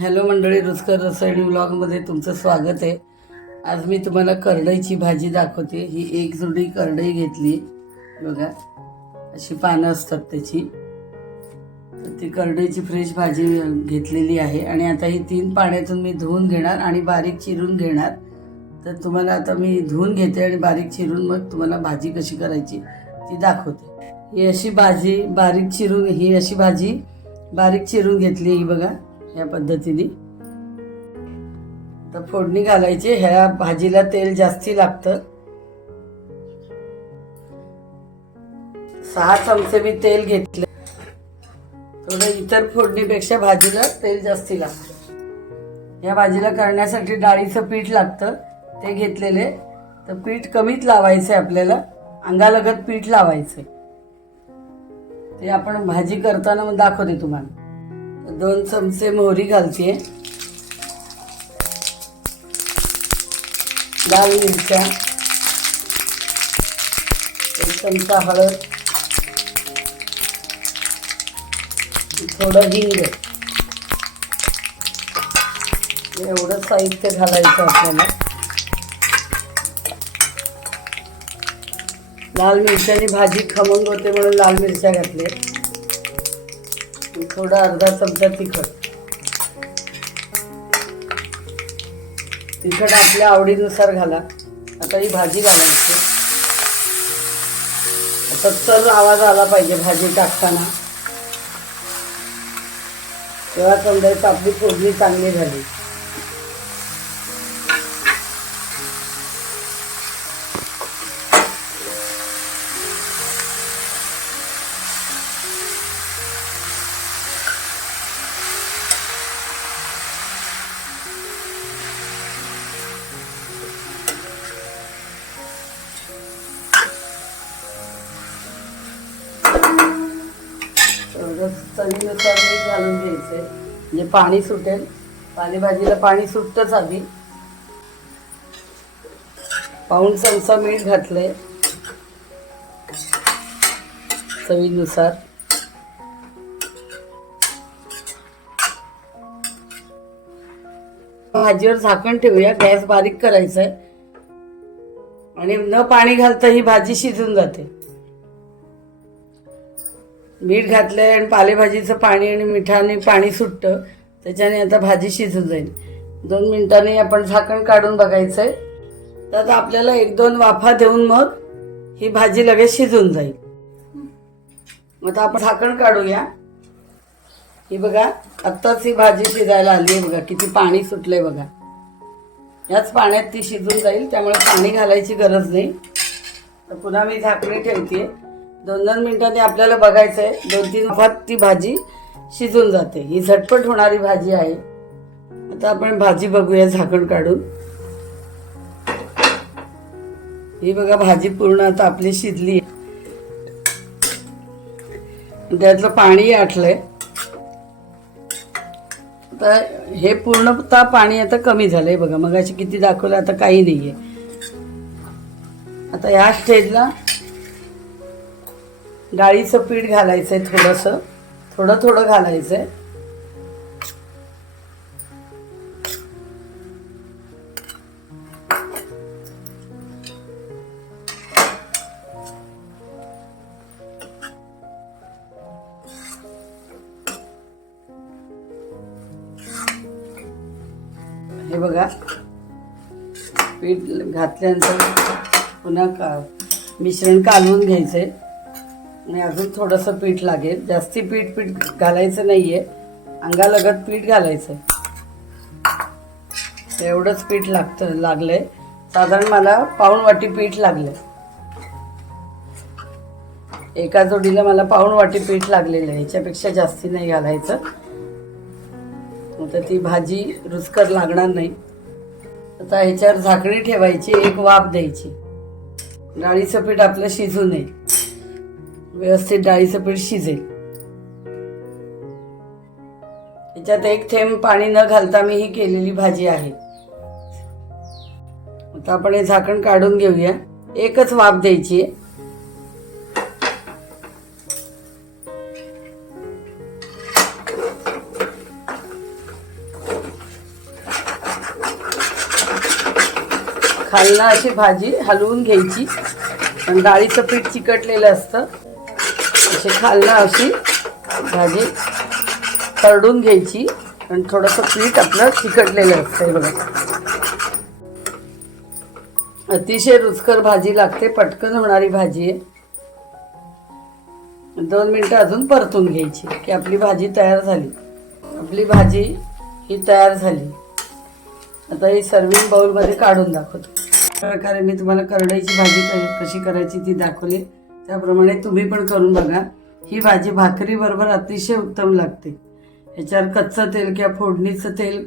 Hello मंडळी रुचकर रसायणी ब्लॉगमध्ये तुमचं स्वागत आहे. आज मी तुम्हाला करडईची भाजी दाखवते. ही एक जुडी करडई घेतली. बघा अशी पानं असतात त्याची. ती करडईची फ्रेश भाजी घेतलेली आहे. आणि आता ही तीन पाण्यातून मी धुवून घेणार आणि बारीक चिरून घेणार. तर तुम्हाला आता मी धुवून घेते आणि बारीक चिरून मग तुम्हाला भाजी कशी करायची ती दाखवते. ही अशी भाजी बारीक चिरून ही अशी भाजी बारीक चिरून घेतली ही बघा या पद्धतीने. तर फोडणी घालायची ह्या भाजीला तेल जास्ती लागतं. सहा चमचे मी तेल घेतले. थोडं इतर फोडणीपेक्षा भाजीला तेल जास्ती लागतं. या भाजीला करण्यासाठी डाळीचं पीठ लागतं ते घेतलेले. तर पीठ कमीच लावायचं आहे आपल्याला अंगालगत पीठ लावायचं ते आपण भाजी करताना मग दाखवते तुम्हाला. दोन चमचे मोहरी घालते. लाल मिरच्या. एक चमचा हळद. थोडं हिंग. एवढं साहित्य घालायचं आपल्याला. लाल मिरच्यानी भाजी खमंग होते म्हणून लाल मिरच्या घातल्या. थोडा अर्धा चमचा तिखट. तिखट आपल्या आवडीनुसार घाला. आता ही भाजी घालायची. आता चल आवाज आला पाहिजे भाजी टाकताना. तेव्हा समजायचं आपली फोडणी चांगली झाली. चवीनुसार मीठ घालून घ्यायचंय. म्हणजे पाणी सुटेल. पालेभाजीला पाणी सुटतंच आधी. पाऊण चमचा मीठ घातलंय. चवीनुसार. भाजीवर झाकण ठेवूया. गॅस बारीक करायचा आहे आणि न पाणी घालता ही भाजी शिजून जाते. मीठ घातलंय आणि पालेभाजीचं पाणी आणि मिठाने पाणी सुटतं. त्याच्याने आता भाजी शिजून जाईल. दोन मिनिटांनी आपण झाकण काढून बघायचंय. तर आता आपल्याला एक दोन वाफा देऊन मग ही भाजी लगेच शिजून जाईल. आता आपण झाकण काढूया. ही बघा आत्ताच ही भाजी शिजायला आली आहे बघा किती पाणी सुटलंय बघा. याच पाण्यात ती शिजून जाईल त्यामुळे पाणी घालायची गरज नाही. तर पुन्हा मी झाकणी ठेवते दोन दोन मिनिटांनी आपल्याला बघायचं आहे दोन तीन वाफात ती भाजी शिजून जाते. ही झटपट होणारी भाजी आहे. आता आपण भाजी बघूया झाकण काढून. ही बघा भाजी पूर्ण आता आपली शिजली. त्यातलं पाणी आटलंय. आता हे पूर्णतः पाणी आता कमी झालंय बघा. मग अशी किती दाखवलं आता काही नाहीये. आता ह्या स्टेजला डाळीचं पीठ घालायचंय थोडंसं. थोडं थोडं घालायचंय. हे बघा. पीठ घातल्यानंतर पुन्हा का मिश्रण कालवून घ्यायचंय. आणि अजून थोडंसं पीठ लागेल. जास्ती पीठ पीठ घालायचं नाहीये. अंगालगत पीठ घालायचं एवढंच पीठ लागतं लागलंय. साधारण मला पाऊण वाटी पीठ लागलंय. एका जोडीला मला पाऊण वाटी पीठ लागलेलं आहे. ह्याच्यापेक्षा जास्ती नाही घालायचं. तर ती भाजी रुचकर लागणार नाही. आता ह्याच्यावर झाकणी ठेवायची एक वाफ द्यायची. डाळीचं पीठ आपलं शिजू नये. व्यवस्थित डाळीचं पीठ शिजेल. याच्यात एक थेंब पाणी न घालता मी ही केलेली भाजी आहे. आता आपण हे झाकण काढून घेऊया. एकच वाफ द्यायची आहे. अशी भाजी हलवून घ्यायची. पण डाळीचं पीठ चिकटलेलं असतं. अशी खालनं अशी. भाजी करडून घ्यायची. आणि थोडंसं पीठ आपलं चिकटलेलं असतं बघा. अतिशय रुचकर भाजी लागते. पटकन होणारी भाजी आहे. दोन मिनटं अजून परतून घ्यायची की आपली भाजी तयार झाली. आपली भाजी ही तयार झाली. आता ही सर्विंग बाउलमध्ये काढून दाखवतो. प्रकारे मी तुम्हाला करडईची भाजी कशी करायची ती दाखवली. त्याप्रमाणे तुम्ही पण करून बघा. ही भाजी भाकरीबरोबर अतिशय उत्तम लागते. ह्याच्यावर कच्चं तेल किंवा फोडणीचं तेल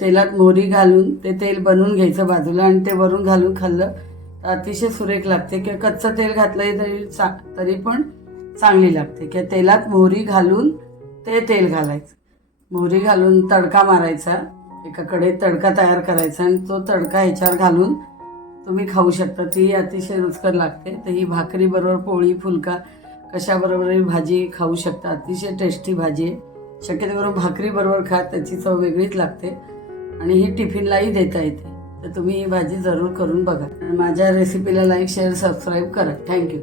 तेलात मोहरी घालून ते तेल बनवून घ्यायचं बाजूला आणि ते वरून घालून खाल्लं तर अतिशय सुरेख लागते. किंवा कच्चं तेल घातलंही तरी चा तरी पण चांगली लागते. किंवा तेलात मोहरी घालून ते तेल घालायचं. मोहरी घालून तडका मारायचा. एका तडका तयार करायचा आणि तो तडका ह्याच्यावर घालून तुम्ही खाऊ शकता. तीही अतिशय रुचकर लागते. तर ही भाकरी बरोबर पोळी फुलका कशाबरोबरही भाजी खाऊ शकता. अतिशय टेस्टी भाजी आहे. शक्यतो करून भाकरी बरोबर खा त्याची चव वेगळीच लागते. आणि ही टिफिनलाही देता येते. तर तुम्ही ही भाजी जरूर करून बघा. आणि माझ्या रेसिपीला लाईक शेअर सबस्क्राईब करा. Thank you